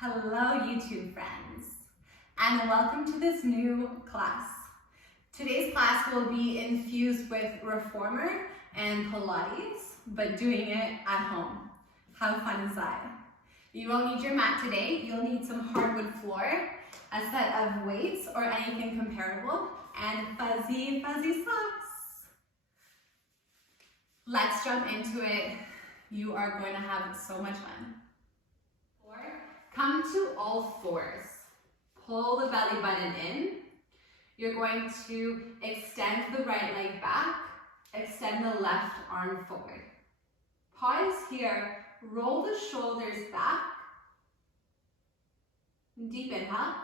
Hello YouTube friends, and welcome to this new class. Today's class will be infused with reformer and Pilates, but doing it at home. How fun is that? You won't need your mat today. You'll need some hardwood floor, a set of weights or anything comparable, and fuzzy socks. Let's jump into it. You are going to have so much fun. Come to all fours. Pull the belly button in. You're going to extend the right leg back. Extend the left arm forward. Pause here. Roll the shoulders back. Deep inhale.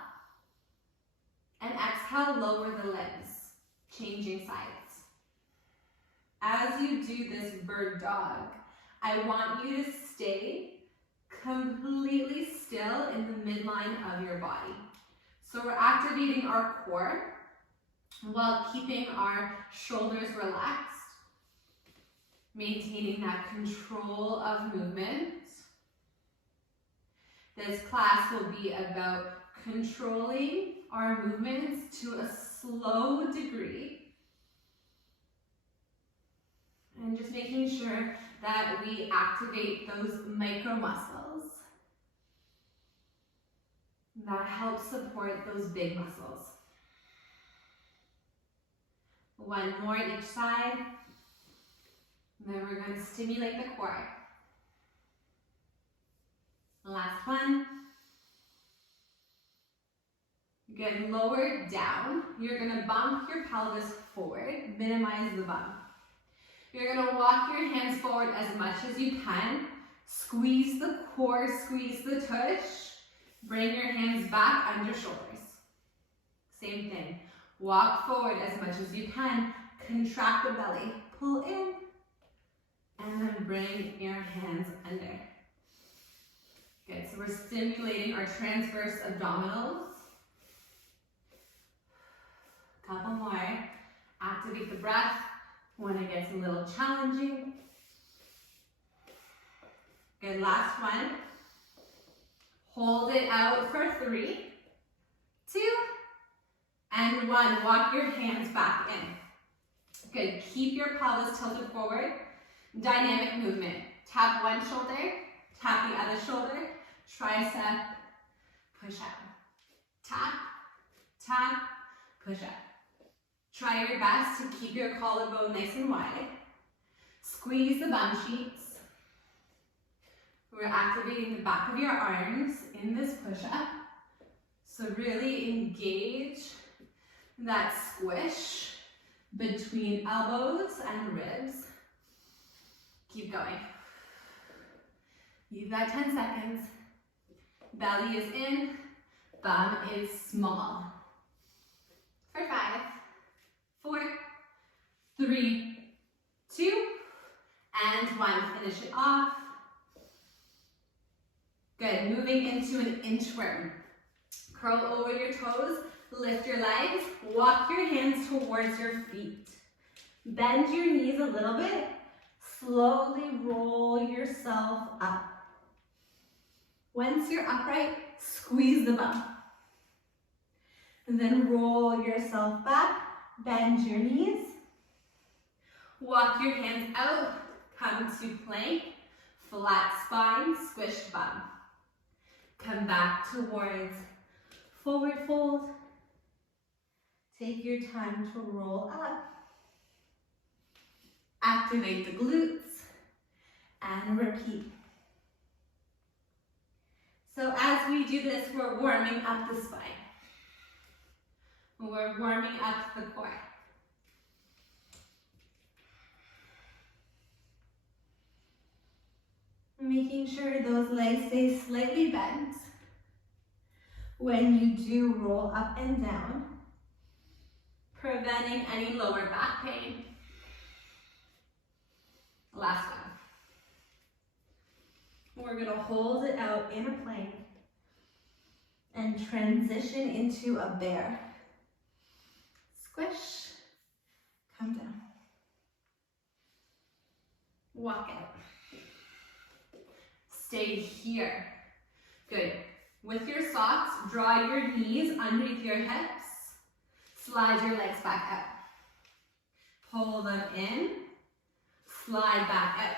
And exhale, lower the limbs. Changing sides. As you do this bird dog, I want you to stay completely still in the midline of your body. So we're activating our core while keeping our shoulders relaxed, maintaining that control of movement. This class will be about controlling our movements to a slow degree and just making sure that we activate those micro muscles that help support those big muscles. One more each side. And then we're going to stimulate the core. Last one. Good, lower down. You're going to bump your pelvis forward, minimize the bump. You're going to walk your hands forward as much as you can. Squeeze the core, squeeze the tush. Bring your hands back under shoulders. Same thing. Walk forward as much as you can. Contract the belly. Pull in. And then bring your hands under. Good. So we're stimulating our transverse abdominals. Couple more. Activate the breath when it gets a little challenging. Good. Last one. Hold it out for 3, 2, and 1. Walk your hands back in. Good. Keep your pelvis tilted forward. Dynamic movement. Tap one shoulder, tap the other shoulder, tricep, push up. Tap, tap, push up. Try your best to keep your collarbone nice and wide. Squeeze the bum cheeks. We're activating the back of your arms in this push-up. So really engage that squish between elbows and ribs. Keep going. You've got 10 seconds. Belly is in, bum is small. For 5, 4, 3, 2, and 1. Finish it off. Good, moving into an inchworm. Curl over your toes, lift your legs, walk your hands towards your feet. Bend your knees a little bit, slowly roll yourself up. Once you're upright, squeeze the bum. And then roll yourself back, bend your knees. Walk your hands out, come to plank, flat spine, squished bum. Come back towards forward fold. Take your time to roll up. Activate the glutes and repeat. So as we do this, we're warming up the spine. We're warming up the core. Making sure those legs stay slightly bent when you do roll up and down, preventing any lower back pain. Last one. We're going to hold it out in a plank and transition into a bear. Squish, come down. Walk out. Stay here. Good. With your socks, draw your knees underneath your hips. Slide your legs back out. Pull them in. Slide back out.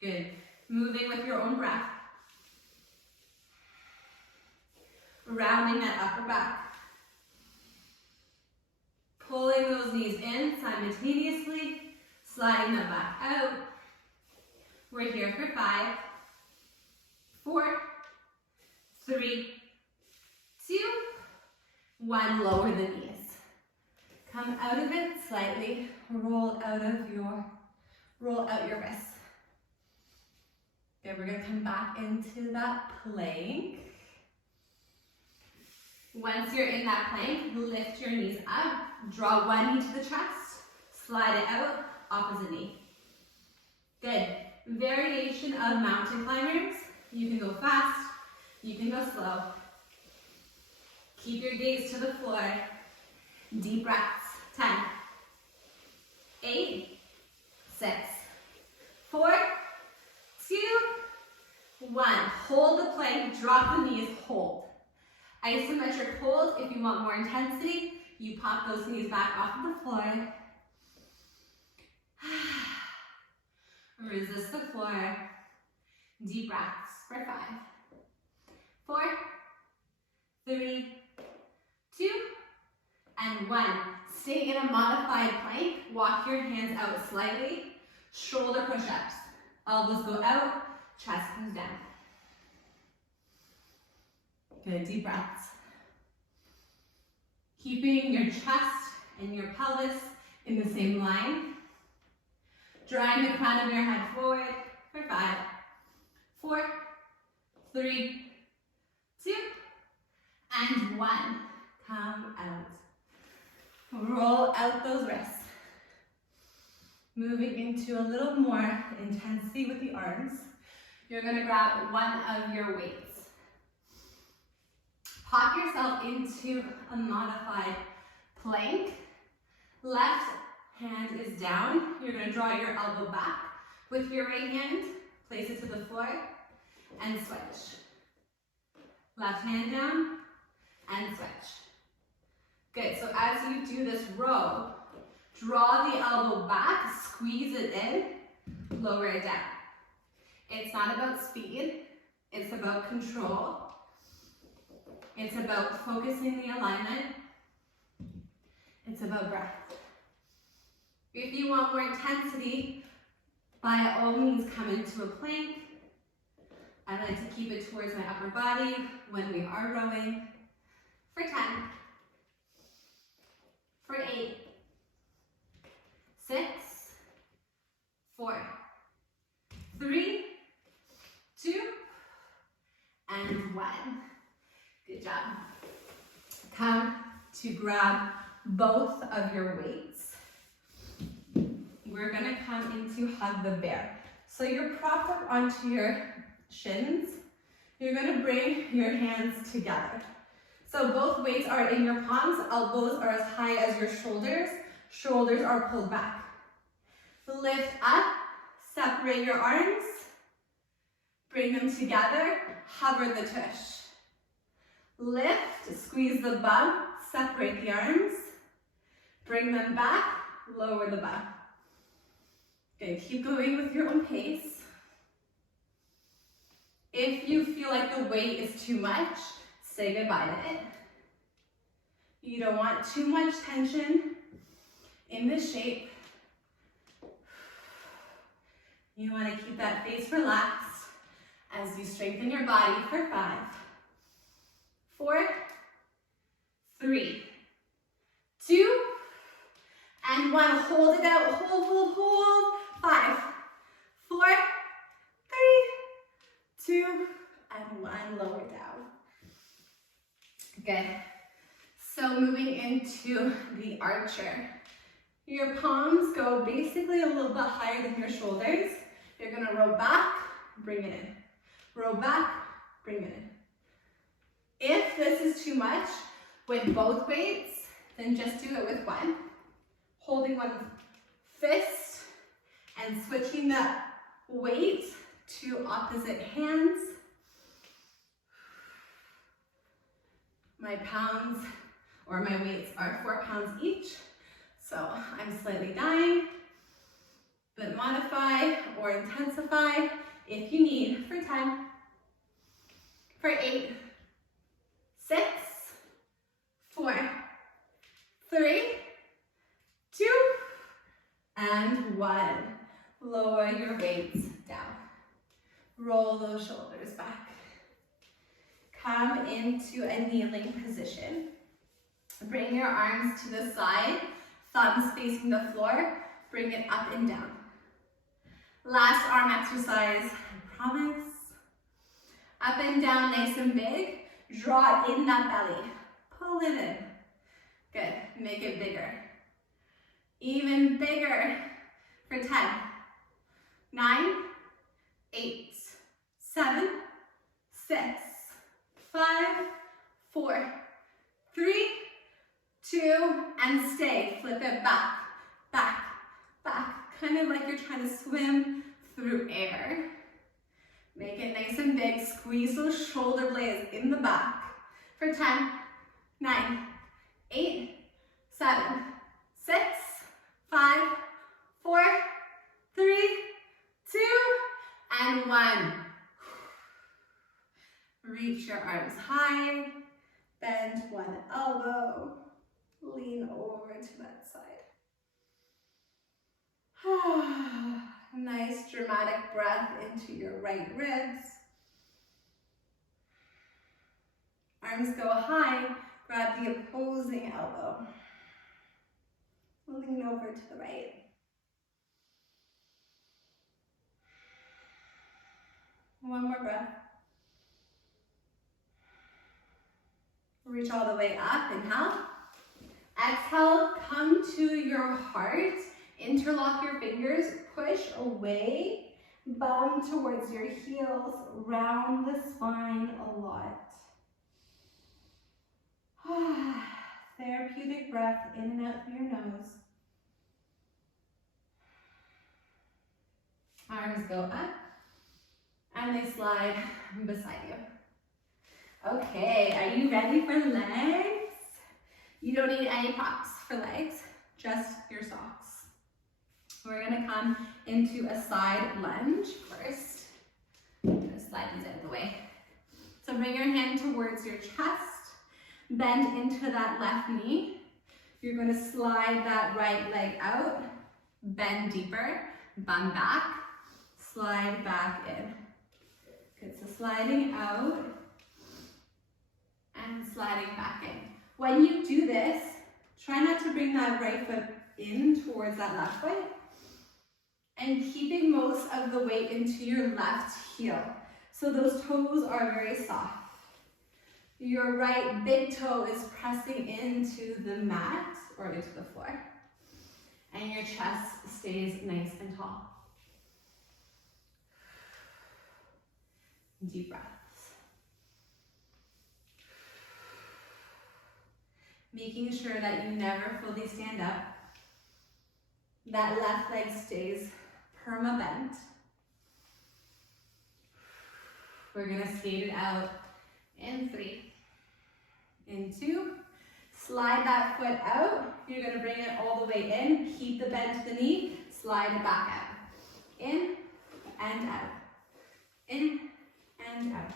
Good. Moving with your own breath. Rounding that upper back. Pulling those knees in simultaneously. Sliding them back out. We're here for 5, 4, 3, 2, 1. Lower the knees. Come out of it slightly. Roll out your wrists. Good, we're gonna come back into that plank. Once you're in that plank, lift your knees up. Draw one knee to the chest. Slide it out, opposite knee. Good. Variation of mountain climbers. You can go fast, you can go slow. Keep your gaze to the floor. Deep breaths. 10, 8, 6, 4, 2, 1. Hold the plank, drop the knees, hold. Isometric hold. If you want more intensity, you pop those knees back off of the floor. Resist the floor. Deep breaths for 5, 4, 3, 2, and 1. Stay in a modified plank. Walk your hands out slightly. Shoulder push-ups. Elbows go out, chest comes down. Good, deep breaths. Keeping your chest and your pelvis in the same line. Drawing the crown of your head forward for 5, 4, 3, 2, and 1. Come out. Roll out those wrists. Moving into a little more intensity with the arms. You're gonna grab one of your weights. Pop yourself into a modified plank. Left hand is down. You're gonna draw your elbow back. With your right hand, place it to the floor and switch. Left hand down and switch. Good, so as you do this row, draw the elbow back, squeeze it in, lower it down. It's not about speed, it's about control. It's about focusing the alignment. It's about breath. If you want more intensity, by all means come into a plank. I like to keep it towards my upper body when we are rowing. For 10, for 8, 6, 4, 3, 2, and 1. Good job. Come to grab both of your weights. We're gonna come into hug the bear. So you're propped up onto your shins. You're gonna bring your hands together. So both weights are in your palms, elbows are as high as your shoulders. Shoulders are pulled back. Lift up, separate your arms, bring them together, hover the tush. Lift, squeeze the bum, separate the arms, bring them back, lower the bum. Good, keep going with your own pace. If you feel like the weight is too much, say goodbye to it. You don't want too much tension in this shape. You want to keep that face relaxed as you strengthen your body for 5, 4, 3, 2, and 1. Hold it out, hold, hold, hold. 5, 4, 3, 2, and 1. Lower down. Good. So moving into the archer. Your palms go basically a little bit higher than your shoulders. You're gonna row back, bring it in. Row back, bring it in. If this is too much with both weights, then just do it with one. Holding one fist and switching the weight to opposite hands. My pounds or my weights are 4 pounds each. So I'm slightly dying, but modify or intensify if you need for 10, for 8, 6, 4, 3, 2, and 1. Lower your weights down. Roll those shoulders back. Come into a kneeling position. Bring your arms to the side, thumbs facing the floor. Bring it up and down. Last arm exercise, I promise. Up and down, nice and big. Draw in that belly. Pull it in. Good. Make it bigger. Even bigger for 10, 9, 8, 7, 6, 5, 4, 3, 2, and stay. Flip it back, back, back. Kind of like you're trying to swim through air. Make it nice and big. Squeeze those shoulder blades in the back for 10, 9, 8, 7, 6, 5, 4, 3, 2, and 1. Reach your arms high. Bend one elbow. Lean over to that side. Nice dramatic breath into your right ribs. Arms go high. Grab the opposing elbow. Lean over to the right. One more breath. Reach all the way up. Inhale. Exhale, come to your heart. Interlock your fingers. Push away. Bum towards your heels. Round the spine a lot. Therapeutic breath in and out through your nose. Arms go up and they slide beside you. Okay, are you ready for legs? You don't need any props for legs, just your socks. We're gonna come into a side lunge first. I'm gonna slide these out of the way. So bring your hand towards your chest. Bend into that left knee. You're going to slide that right leg out. Bend deeper. Bum back. Slide back in. Good. So sliding out and sliding back in. When you do this, try not to bring that right foot in towards that left foot. And keeping most of the weight into your left heel. So those toes are very soft. Your right big toe is pressing into the mat or into the floor. And your chest stays nice and tall. Deep breaths. Making sure that you never fully stand up. That left leg stays perma bent. We're gonna skate it out in 3. In 2, slide that foot out. You're gonna bring it all the way in. Keep the bend to the knee. Slide it back out. In and out. In and out.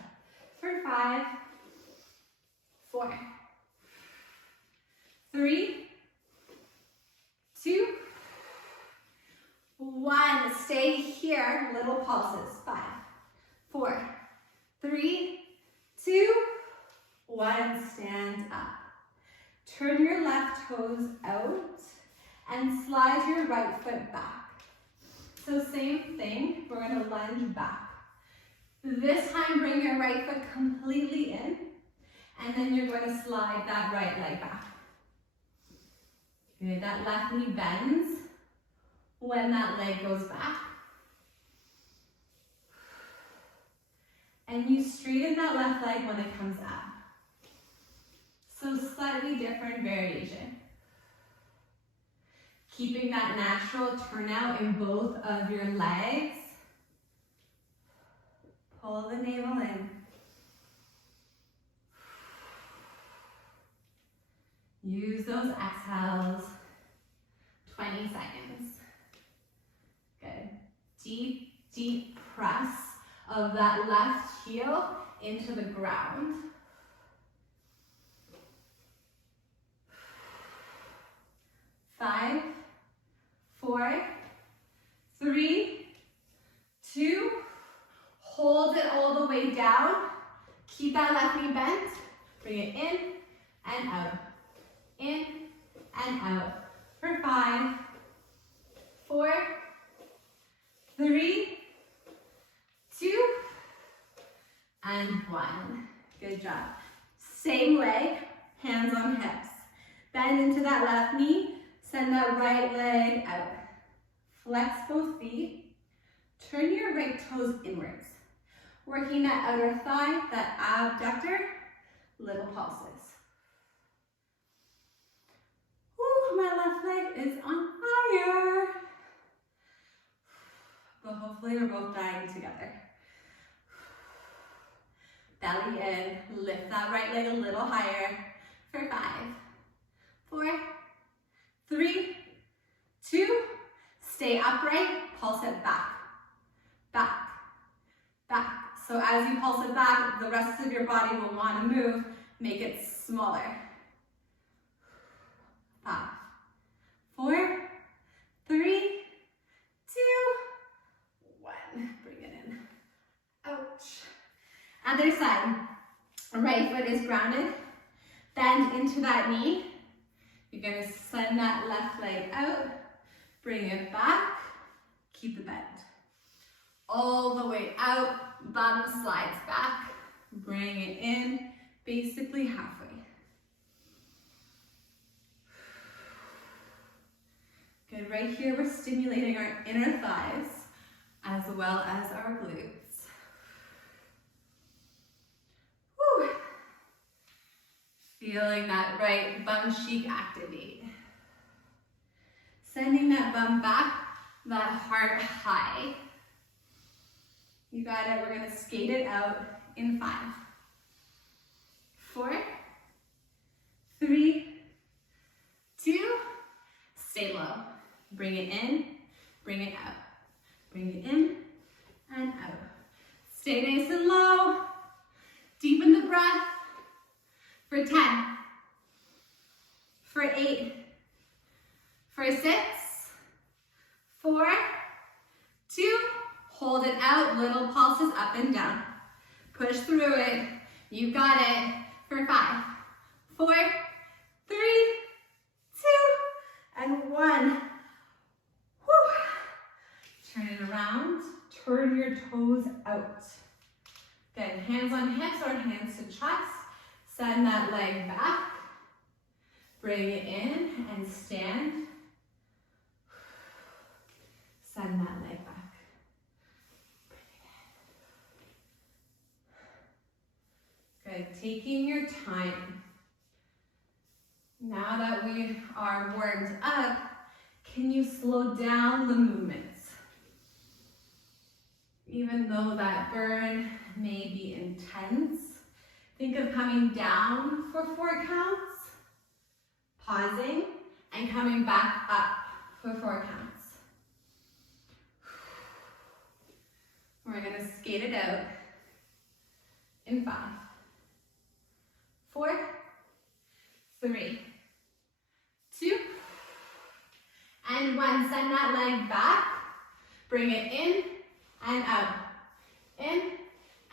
For 5, 4, 3, 2, 1. Stay here. Little pulses. 5, 4, 3, 2, 1, stand up. Turn your left toes out and slide your right foot back. So same thing, we're gonna lunge back. This time, bring your right foot completely in, and then you're going to slide that right leg back. Good, that left knee bends when that leg goes back. And you straighten that left leg when it comes up. So slightly different variation. Keeping that natural turnout in both of your legs. Pull the navel in. exhales. 20 seconds. Good. Deep, deep press of that left heel into the ground. 5, 4, 3, 2, hold it all the way down. Keep that left knee bent. Bring it in and out. In and out. For 5, 4, 3, 2, and 1. Good job. Same leg, hands on hips. Bend into that left knee. Send that right leg out. Flex both feet. Turn your right toes inwards. Working that outer thigh, that abductor, little pulses. Woo, my left leg is on fire. But hopefully we're both dying together. Belly in, lift that right leg a little higher for 5, 4, 3, 2, stay upright, pulse it back, back, back. So as you pulse it back, the rest of your body will want to move, make it smaller. 5, 4, 3, 2, 1. Bring it in. Ouch. Other side. Right foot is grounded. Bend into that knee. You're going to send that left leg out. Bring it back. Keep the bend. All the way out. Bum slides back. Bring it in. Basically halfway. Good. Right here, we're stimulating our inner thighs as well as our glutes. Whew. Feeling that right bum cheek activate. Sending that bum back, that heart high. You got it. We're going to skate it out in 5, 4, 3, 2, stay low. Bring it in, bring it out. Bring it in and out. Stay nice and low. Deepen the breath. For 10, for 8, for 6, 4, 2, hold it out, little pulses up and down. Push through it. You got it. For 5, 4, 3, 2, and 1. Whew. Turn it around. Turn your toes out. Good. Hands on hips or hands to chest. Send that leg back. Bring it in and stand. Send that leg back. Bring it in. Good. Taking your time. Now that we are warmed up, can you slow down the movements? Even though that burn may be intense, think of coming down for 4 counts, pausing, and coming back up for 4 counts. We're going to skate it out in 5, 4, 3, 2, and 1. Send that leg back. Bring it in and out. In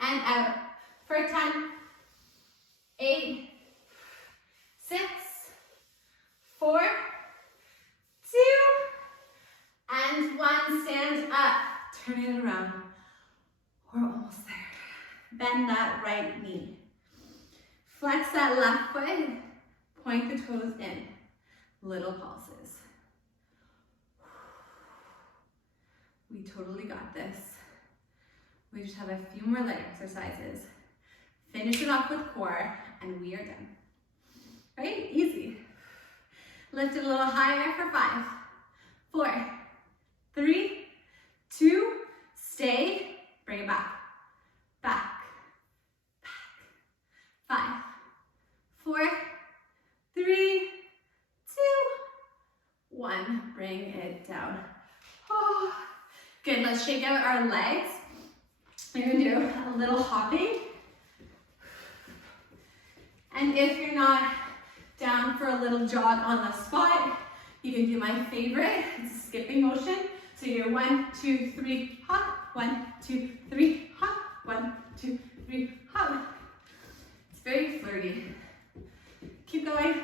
and out. For 10, 8, 6, 4, 2, and 1. Stand up. Turn it around. We're almost there. Bend that right knee. Flex that left foot. Point the toes in. Little pulses. We totally got this. We just have a few more leg exercises. Finish it off with core, and we are done. Right? Easy. Lift it a little higher for 5, 4, 3, 2, stay. Bring it back. Back. Back. 5, 4, 3, 2, one, bring it down. Oh. Good, let's shake out our legs. We're gonna do a little hopping. And if you're not down for a little jog on the spot, you can do my favorite, it's a skipping motion. So you're 1, 2, 3, hop, 1, 2, 3, hop, 1, 2, 3, hop. It's very flirty. Keep going.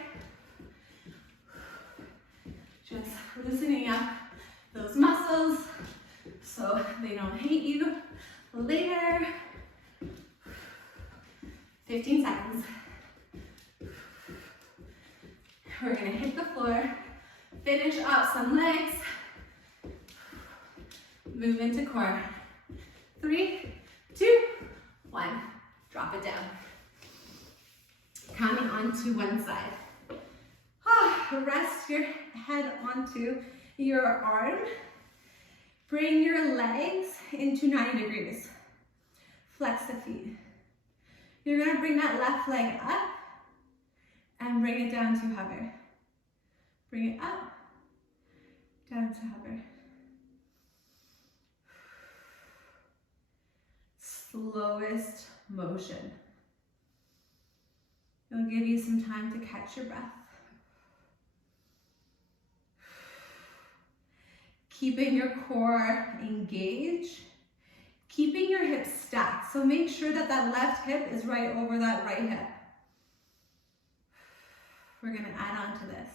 Just loosening up those muscles so they don't hate you later. 15 seconds. We're gonna hit the floor, finish up some legs, move into core. 3, 2, 1, drop it down. Coming onto one side. Rest your head onto your arm. Bring your legs into 90 degrees. Flex the feet. You're gonna bring that left leg up and bring it down to hover. Bring it up, down to hover. Slowest motion. It'll give you some time to catch your breath. Keeping your core engaged, keeping your hips stacked. So make sure that that left hip is right over that right hip. We're gonna add on to this.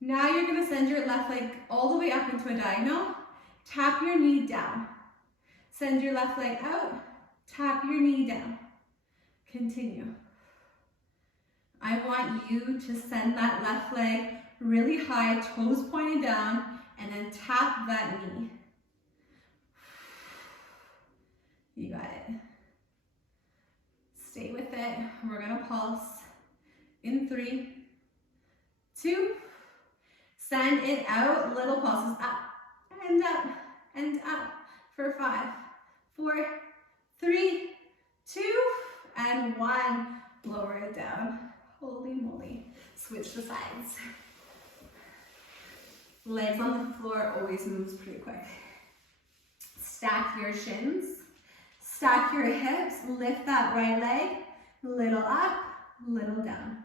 Now you're gonna send your left leg all the way up into a diagonal. Tap your knee down. Send your left leg out, tap your knee down. Continue. I want you to send that left leg really high, toes pointed down, and then tap that knee. You got it. Stay with it. We're gonna pulse in 3, 2, send it out, little pulses up and up and up for 5, 4, 3, 2, and 1. Lower it down. Holy moly. Switch the sides. Legs on the floor always moves pretty quick. Stack your shins. Stack your hips. Lift that right leg. Little up, little down.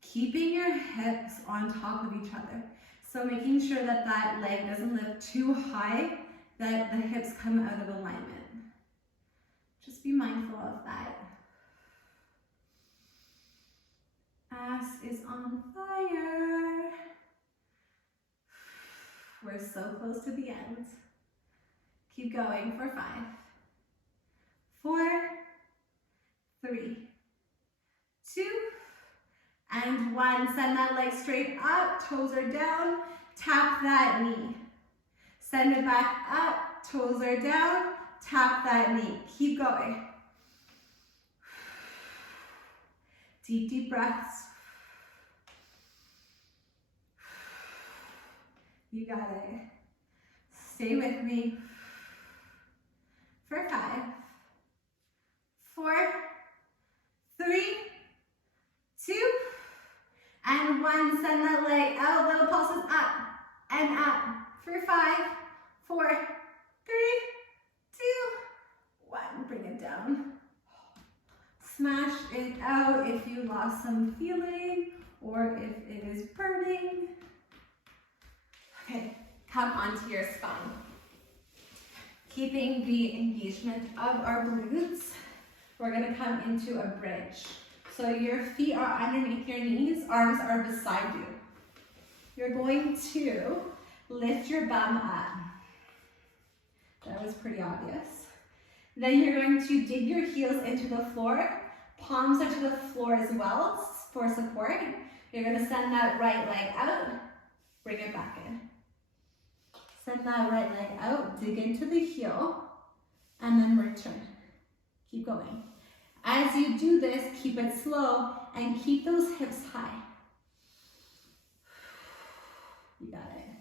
Keeping your hips on top of each other. So making sure that that leg doesn't lift too high, that the hips come out of alignment. Just be mindful of that. Ass is on fire. We're so close to the end. Keep going for 5, 4, 3, 2, and 1. Send that leg straight up, toes are down, tap that knee. Send it back up, toes are down, tap that knee. Keep going. Deep, deep breaths. You got it. Stay with me for 5, 4, 3, 2, and 1. Send that leg out, little pulses up and up for 5, 4, 3, 2, 1. Bring it down. Smash it out if you lost some feeling or if it is burning. Okay, come onto your spine. Keeping the engagement of our glutes, we're gonna come into a bridge. So your feet are underneath your knees, arms are beside you. You're going to lift your bum up. That was pretty obvious. Then you're going to dig your heels into the floor, palms are to the floor as well for support. You're gonna send that right leg out, bring it back in. Send that right leg out, dig into the heel, and then return. Keep going. As you do this, keep it slow and keep those hips high. You got it.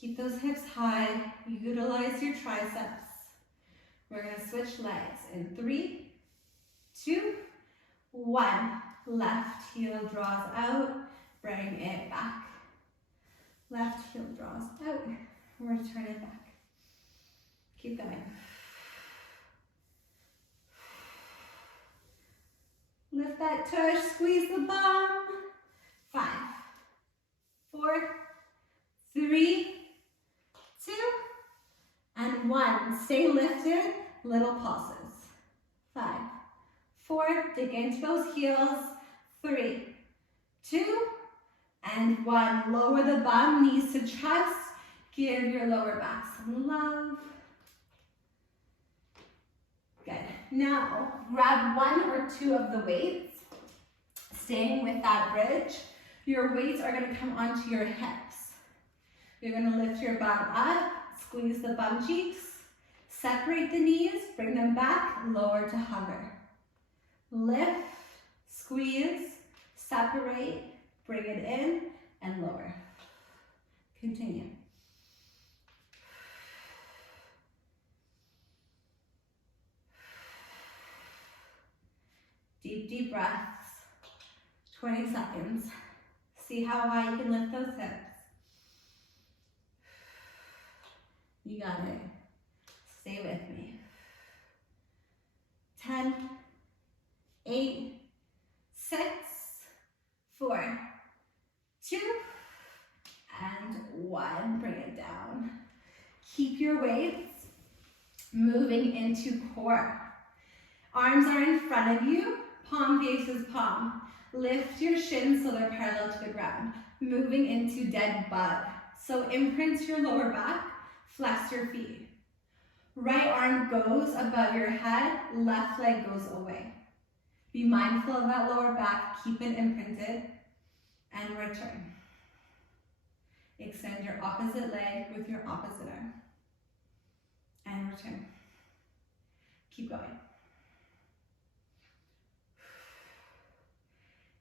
Keep those hips high, utilize your triceps. We're gonna switch legs in 3, 2, 1. Left heel draws out, Bring it back. Left heel draws out. Return it back. Keep going. Lift that tush, squeeze the bum. 5, 4, 3, 2, and 1. Stay lifted, little pulses. 5, 4, dig into those heels. 3, 2, and 1. Lower the bum, knees to chest. Give your lower back some love. Good. Now, grab 1 or 2 of the weights. Staying with that bridge. Your weights are going to come onto your hips. You're going to lift your bum up, squeeze the bum cheeks, separate the knees, bring them back, lower to hover. Lift, squeeze, separate, bring it in, and lower. Continue. Deep, deep breaths. 20 seconds. See how high you can lift those hips. You got it. Stay with me. 10, 8, 6, 4, 2, and 1. Bring it down. Keep your weights moving into core. Arms are in front of you. Palm faces palm. Lift your shins so they're parallel to the ground. Moving into dead bug. So imprint your lower back, flex your feet. Right arm goes above your head, left leg goes away. Be mindful of that lower back, keep it imprinted, and return. Extend your opposite leg with your opposite arm. And return. Keep going.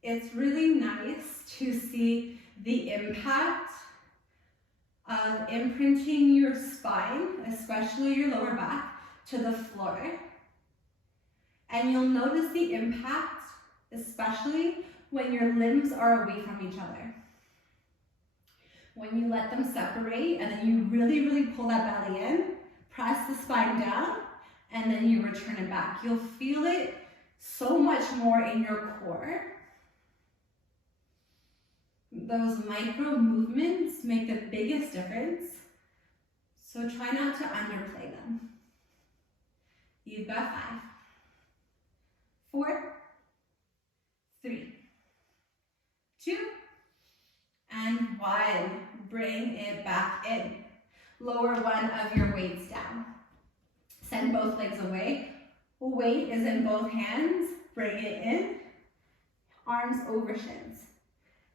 It's really nice to see the impact of imprinting your spine, especially your lower back, to the floor. And you'll notice the impact, especially when your limbs are away from each other. When you let them separate and then you really, really pull that belly in, press the spine down, and then you return it back. You'll feel it so much more in your core. Those micro movements make the biggest difference, so try not to underplay them. You've got 5, 4, 3, 2, and 1. Bring it back in. Lower one of your weights down. Send both legs away. Weight is in both hands. Bring it in. Arms over shins.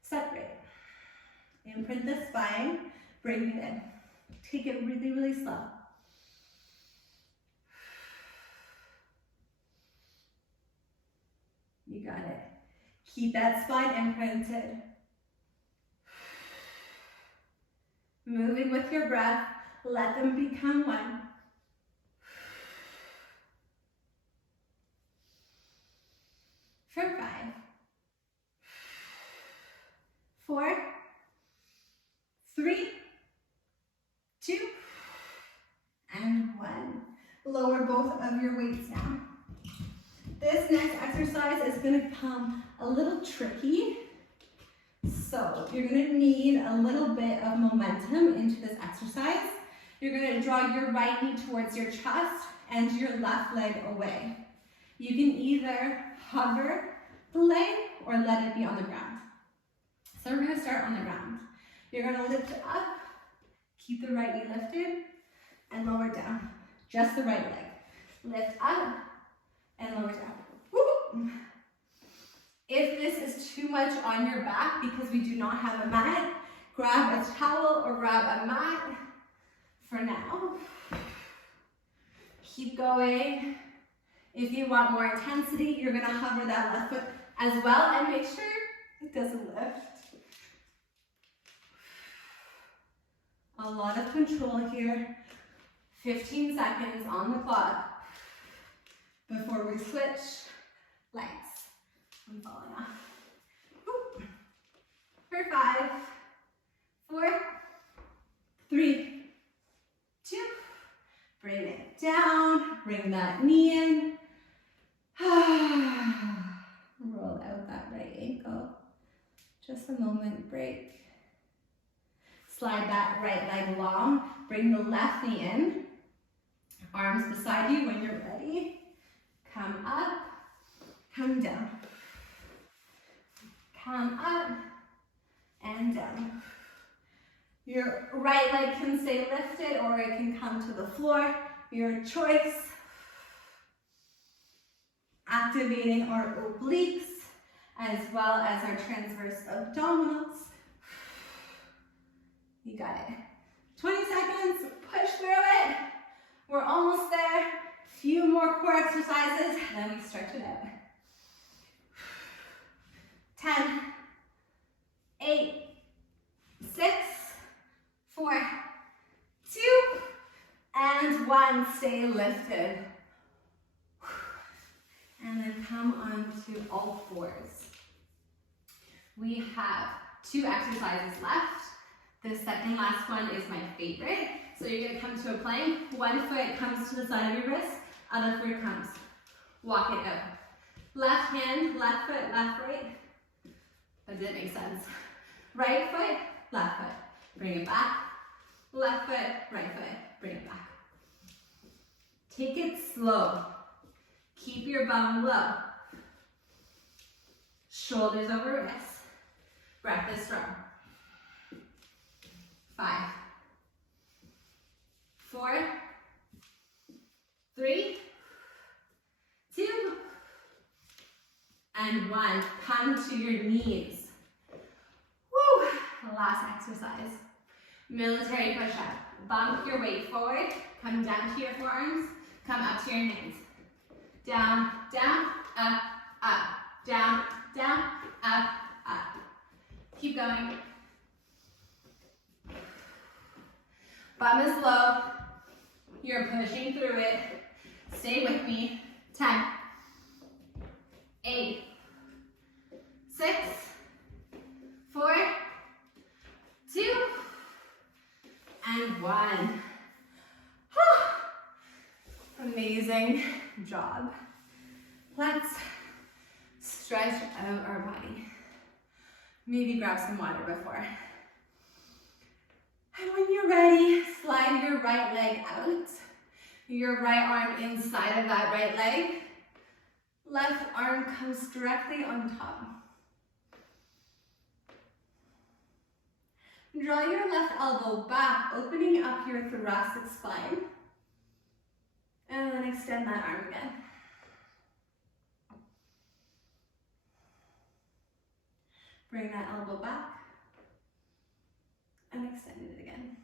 Separate. Imprint the spine. Bring it in. Take it really, really slow. You got it. Keep that spine imprinted. Moving with your breath. Let them become one. For 5, 4, 3, 2, and 1. Lower both of your weights down. This next exercise is going to become a little tricky. So you're going to need a little bit of momentum into this exercise. You're going to draw your right knee towards your chest and your left leg away. You can either hover the leg or let it be on the ground. So we're going to start on the ground. You're going to lift it up, keep the right knee lifted, and lower down. Just the right leg. Lift up and lower down. Woo! If this is too much on your back because we do not have a mat, grab a towel or grab a mat for now. Keep going. If you want more intensity, you're going to hover that left foot as well and make sure it doesn't lift. A lot of control here. 15 seconds on the clock before we switch legs. I'm falling off. Woo. for 5, 4, 3, 2. Bring it down, bring that knee in. Roll out that right ankle. Just a moment, break. Slide that right leg long. Bring the left knee in. Arms beside you when you're ready. Come up, come down. Come up and down. Your right leg can stay lifted or it can come to the floor. Your choice. Activating our obliques as well as our transverse abdominals. You got it. 20 seconds, push through it. We're almost there. Few more core exercises, then we stretch it out. 10, 8, 6, 4, 2, and 1. Stay lifted. And then come onto all fours. We have 2 exercises left. The second last one is my favorite. So you're gonna come to a plank. One foot comes to the side of your wrist, other foot comes. Walk it out. Left hand, left foot, left, right. That didn't make sense. Right foot, left foot. Bring it back. Left foot, right foot. Bring it back. Take it slow. Keep your bum low. Shoulders over wrists. Breath is strong. 5, 4, 3, 2, and 1. Come to your knees. Woo! Last exercise. Military push-up. Bump your weight forward. Come down to your forearms. Come up to your hands. Down, down, up, up. Down, down, up, up. Keep going. Bum is low. You're pushing through it. Stay with me. 10, 8, 6, 4, 2, and 1. Amazing job. Let's stretch out our body. Maybe grab some water before. And when you're ready, slide your right leg out. Your right arm inside of that right leg. Left arm comes directly on top. Draw your left elbow back, opening up your thoracic spine. And then extend that arm again. Bring that elbow back. And extend it again.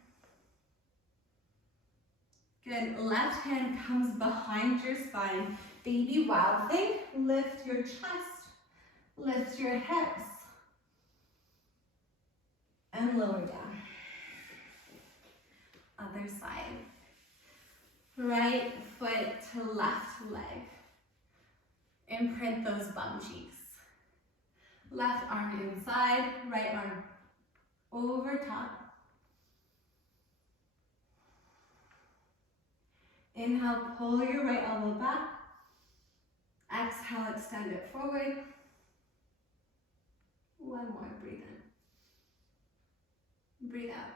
Good. Left hand comes behind your spine. Baby wild thing. Lift your chest. Lift your hips. And lower down. Other side. Right foot to left leg. Imprint those bum cheeks. Left arm inside, right arm over top. Inhale, pull your right elbow back. Exhale, extend it forward. One more, breathe in. Breathe out.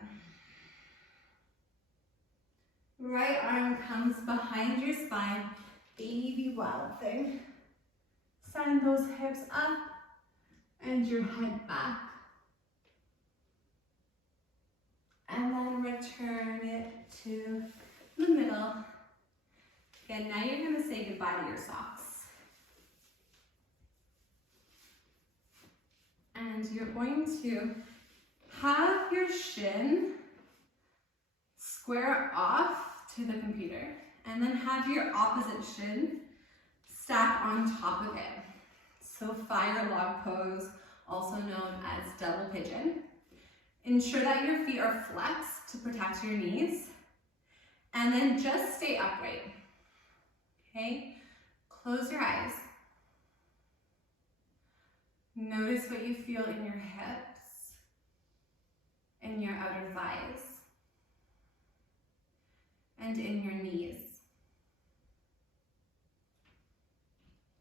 Right arm comes behind your spine, baby wild thing. Send those hips up and your head back. And then return it to the middle. Again, now you're going to say goodbye to your socks. And you're going to have your shin square off to the computer, and then have your opposite shin stack on top of it. So fire log pose, also known as double pigeon. Ensure that your feet are flexed to protect your knees, and then just stay upright. Okay, close your eyes. Notice what you feel in your hips. bend in your knees.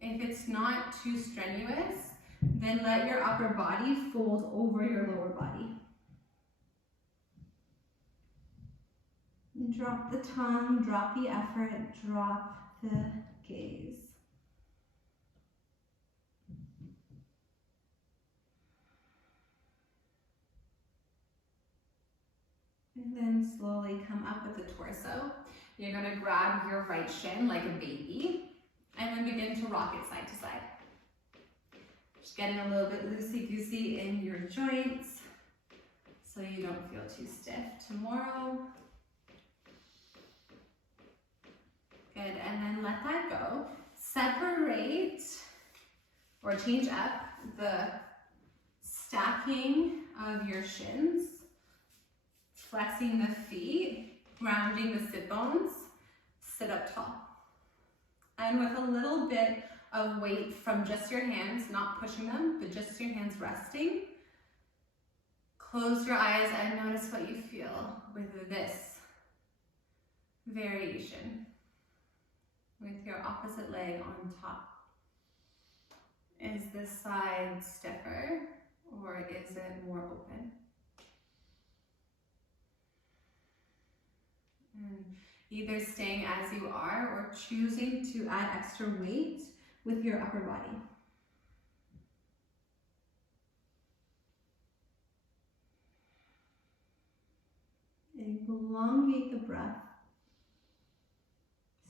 If it's not too strenuous, then let your upper body fold over your lower body. Drop the tongue, drop the effort, drop the gaze. And then slowly come up with the torso. You're gonna grab your right shin like a baby, and then begin to rock it side to side. Just getting a little bit loosey-goosey in your joints so you don't feel too stiff tomorrow. Good, and then let that go. Separate or change up the stacking of your shins, flexing the feet, grounding the sit bones, sit up tall. And with a little bit of weight from just your hands, not pushing them, but just your hands resting, close your eyes and notice what you feel with this variation. With your opposite leg on top. Is this side stiffer or is it more open? And either staying as you are or choosing to add extra weight with your upper body. Elongate the breath.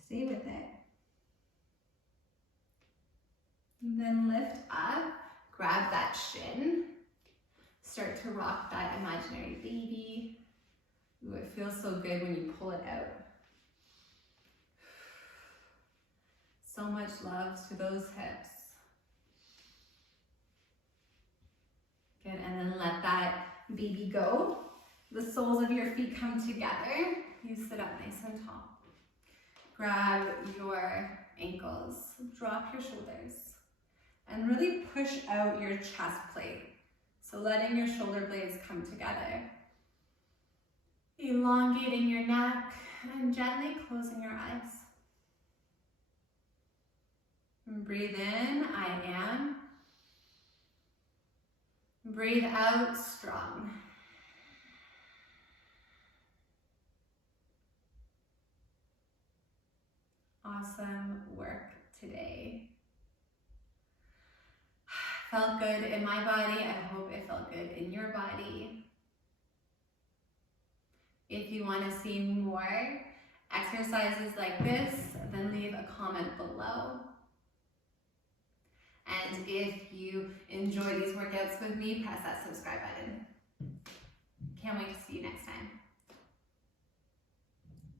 Stay with it. And then lift up, grab that shin, start to rock that imaginary baby. Ooh, it feels so good when you pull it out. So much love to those hips. Good, and then let that baby go. The soles of your feet come together. You sit up nice and tall. Grab your ankles, drop your shoulders, and really push out your chest plate. So letting your shoulder blades come together. Elongating your neck and gently closing your eyes. And breathe in, I am. Breathe out, strong. Awesome work today. Felt good in my body. I hope it felt good in your body. If you want to see more exercises like this, then leave a comment below. And if you enjoy these workouts with me, press that subscribe button. Can't wait to see you next time.